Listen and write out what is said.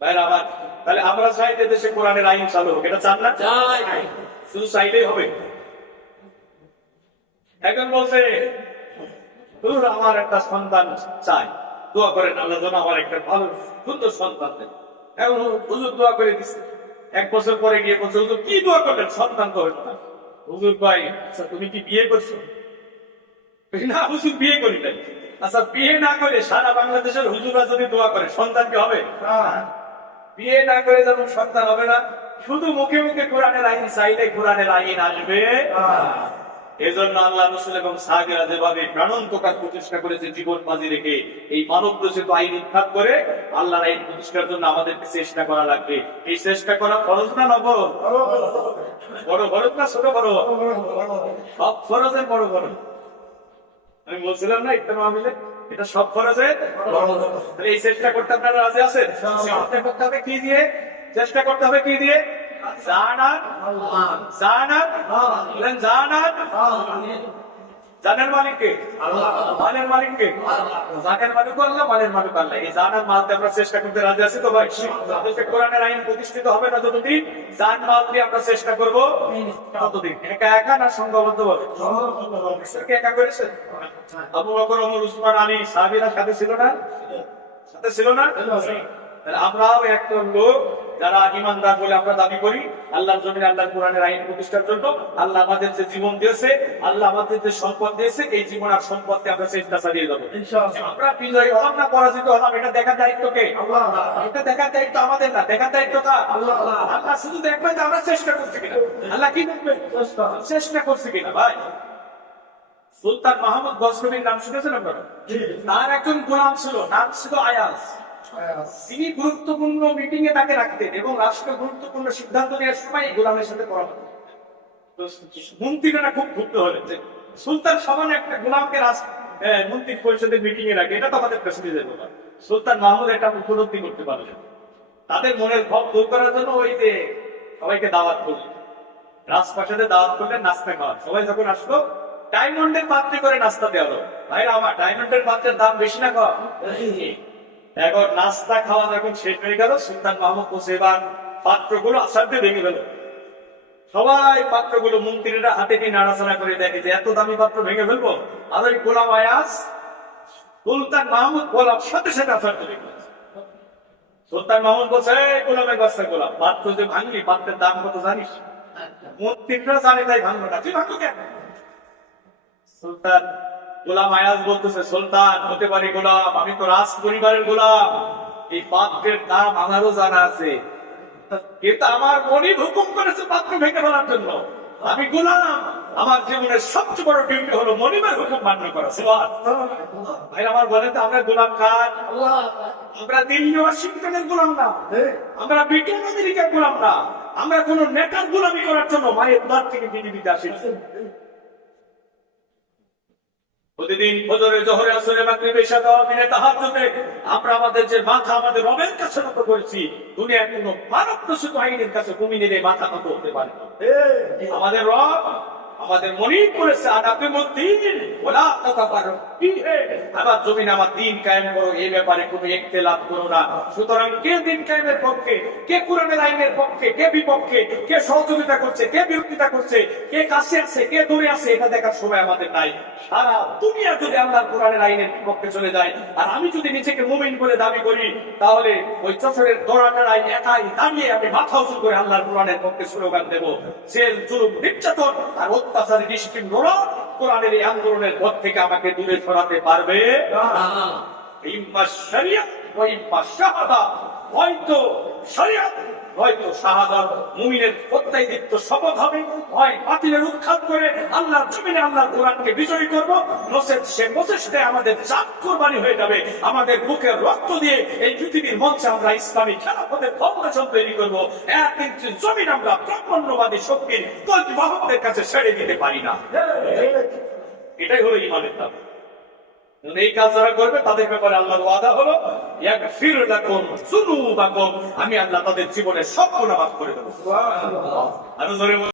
ভাইরা আমার, তাহলে আমরা চাই যে দেশে কোরআনের আইন চালু হোক, এটা চান না? চাই। শুধু চাইলেই হবে? এখন বলছে হুজুর আমার একটা সন্তান চাই, দোয়া করেন আল্লাহ যেন আমার একটা ভালো সুন্দর সন্তান দেন। এখন হুজুর দোয়া করে দিচ্ছে, 1 বছর পরে গিয়ে বলছে হুজুর কি দোয়া করলেন, সন্তান তো হইল না। হুজুর ভাই আচ্ছা তুমি কি বিয়ে করছো? না হুজুর বিয়ে করি নাই। আচ্ছা বিয়ে না করে সারা বাংলাদেশের হুজুরা যদি দোয়া করে সন্তান কি হবে? বিয়ে না করে যেমন সন্তান হবে না, শুধু মুখে মুখে কোরআনের আইন চাইলে কোরআনের আইন আসবে। এজন্য আল্লাহ রাসূল এবং সাহাবীরা যেভাবে প্রাণান্তকার প্রচেষ্টা করেছে জীবন বাজি রেখে এই মানব রচিত আইন উৎখাত করে আল্লাহর আইন প্রতিষ্ঠার জন্য আমাদেরকে চেষ্টা করা লাগবে। এই চেষ্টা করা ফরজ না নফল? বড় ফরজ না ছোট ফরজ? সব ফরজের বড় ফরজ। আমি বলছিলাম না একটা মাহফিলে এটা সব ফরজে বড় ফরজ। তাহলে এই চেষ্টা করতে আপনারা রাজি আছেন? চেষ্টা করতে হবে কি দিয়ে? চেষ্টা করতে হবে কি দিয়ে? জানাত জানাত জানাত জানের মালিককে আল্লাহ, মালের মালিককে জানের মালিক আল্লাহ, মালের মালিক আল্লাহ। এই জানার মালতে আমরা চেষ্টা করতে রাজি আছি তো ভাই? দেশে কোরআনের আইন প্রতিষ্ঠিত হবে না যতদিন জান মাল দিয়ে আমরা চেষ্টা করবো ততদিন। একা একা না সংঘবদ্ধ ভাবে? ঈশ্বরকে একা করেছেন? আবু বকর, ওমর, উসমান, আলী সাহাবীরা সাথে ছিল না? সাথে ছিল না? আমরাও একটা লোক যারা ঈমানদার বলে আমরা দাবি করি আল্লাহর জমিনে আল্লাহর কোরআনের আইন প্রতিষ্ঠার জন্য। আল্লাহ আমাদের যে জীবন দিয়েছে, আল্লাহ আমাদের যে সম্পদ দিয়েছে, এই জীবন আর সম্পদকে আমরা চেষ্টা চালিয়ে যাবো। আমরা বিজয়ী হলাম না পরাজিত হলাম, এটা দেখার দায়িত্ব কে? আল্লাহ। এটা দেখার দায়িত্ব আমাদের না, দেখার দায়িত্ব কার? আল্লাহ। আল্লাহ শুধু দেখবে যে আমরা চেষ্টা করছি কিনা। আল্লাহ কি দেখবে? চেষ্টা করছি কিনা। ভাই সুলতান মাহমুদ গজনবীর নাম শুনেছেন আপনারা? তার একজন গোলাম ছিল, নাম ছিল আয়াজ। তিনি গুরুত্বপূর্ণ মিটিং এ তাকে রাখতেন এবং রাষ্ট্র গুরুত্বপূর্ণ সিদ্ধান্ত নেওয়ার সময় গোলামের সাথে পরামর্শ। মন্ত্রীরা খুব ক্ষুব্ধ হলেন যে সুলতান সমান একটা গোলামকে মন্ত্রী পরিষদের মিটিং এ রাখে, এটা তো আমাদের প্রেসিডেন্টের ব্যাপার। সুলতান মাহমুদ এটা উপলব্ধি করতে পারলেন। তাদের মনের ভাব দূর করার জন্য ওই যে সবাইকে দাওয়াত করলেন, রাজপ্রাসাদে দাওয়াত করলেন নাস্তা খাওয়ার। সবাই যখন আসলো ডায়মন্ডের পাত্রে করে নাস্তা দেওয়া হলো। ভাইরা আমার, ডায়মন্ডের পাত্রের দাম বেশি না কম? এখন নাস্তা খাওয়া যখন শেষ হয়ে গেল, সুলতান মাহমুদ বসে এবার পাত্রগুলো আসাতে ভেঙে গেল। সবাই পাত্রগুলো মন্ত্রীরা হাতে নিয়ে নাড়াচাড়া করে দেখে যে এত দামি পাত্র ভেঙে ফেলবো। আর ওই গোলাম আয়াজ সুলতান মাহমুদ গোলাম সাথে সাথে আসাতে ভেঙে। সুলতান মাহমুদ বলছে গোলামের বাচ্চা গোলাম, পাত্র যে ভাঙলি, পাত্রের দাম কত জানিস? মন্ত্রীরা জানে তাই ভাঙলো না, তুই ভাঙলো কেন? সুলতান গোলাম আয়াজ বলতেছে সুলতান হতে পারি গোলাম, আমি তো রাজ পরিবারের গোলাম, এই পাত্রের দাম আমারও জানা আছে, কিন্তু আমার মনিব হুকুম করেছে পাত্র ভেঙে ফেলার জন্য। আমি গোলাম, আমার জীবনের সবচেয়ে বড় ডিউটি হলো মনিবের হুকুম মান্য করা। ভাই আমার বলেন তো আমরা গোলাম কার? আমরা দিল্লি ওয়াশিংটনের গোলাম না, আমরা ব্রিটেন আমেরিকার গোলাম না, আমরা কোন নেতার গোলামি করার জন্য মায়ের দ্বার থেকে পৃথিবীতে আসি। প্রতিদিন ফজরে, জোহরে, আসরে, মাগরিবে, ইশা, তাওয়াফে, তাহাজ্জুদে আমরা আমাদের যে মাথা আমাদের রবের কাছে নত করেছি, দুনিয়ার কোন মানব রচিত আইনের কাছে মুমিনের এই মাথা নত হতে পারে না। আমাদের রব আমাদের মনিব করেছে আনাকুমুদ্দিন ওয়ালা তাতাফাররু ফীহি, আমার জমিনে আমার দ্বীন কায়েম করো, এই ব্যাপারে কোনো ইখতিলাফ করো না। সুতরাং কে দ্বীন কায়েমের পক্ষে, কে কোরআনের আইনের পক্ষে, কে বিপক্ষে, কে সহযোগিতা করছে, কে বিরোধিতা করছে, কে কাছে আছে, কে দূরে আছে, এটা দেখার সময় আমাদের নাই। সারা দুনিয়া যদি আল্লাহর কোরআনের আইনের বিপক্ষে চলে যায় আর আমি যদি নিজেকে মুমিন বলে দাবি করি, তাহলে ওই চোখের দড়াটার আইন একাই দাঁড়িয়ে আমি মাথা উঁচু করে আল্লাহর কোরআনের পক্ষে স্লোগান দেব। জেল, জুলুম, নির্যাতন আর অত্যাচার নিষ্কিম নরক কোরআনের এই আন্দোলনের পথ থেকে আমাকে দূরে সরাতে পারবে না। ইম্মা শরিয়াত ওয়া ইম্মা শাহাদাত, হয়তো শরিয়াত হয়তো শাহাদাত, মুমিনের প্রত্যয়িত্ব শপথ হবে, হয় বাতিলের উৎখাত করে আল্লাহর জমিনে আল্লাহর কোরআনকে বিজয়ী করব, নচেত সে প্রচেষ্টায় আমাদের জান কুরবানি হয়ে যাবে। আমাদের বুকের রক্ত দিয়ে এই পৃথিবীর মঞ্চে আমরা ইসলামী খেলাফতের ফাউন্ডেশন তৈরি করবো। 1 ইঞ্চি জমিন আমরা ব্রাহ্মণ্যবাদী শক্তির বাহকদের কাছে ছেড়ে দিতে পারি না। এটাই হলো ঈমানের দাম। এই কাজ যারা করবে তাদের ব্যাপারে আল্লাহর ওয়াদা হলো ইয়াগফির লাকুম যুনুবাকুম, আমি আল্লাহ তাদের জীবনের সব গুনাহ মাফ করে দেব। সুবহানাল্লাহ।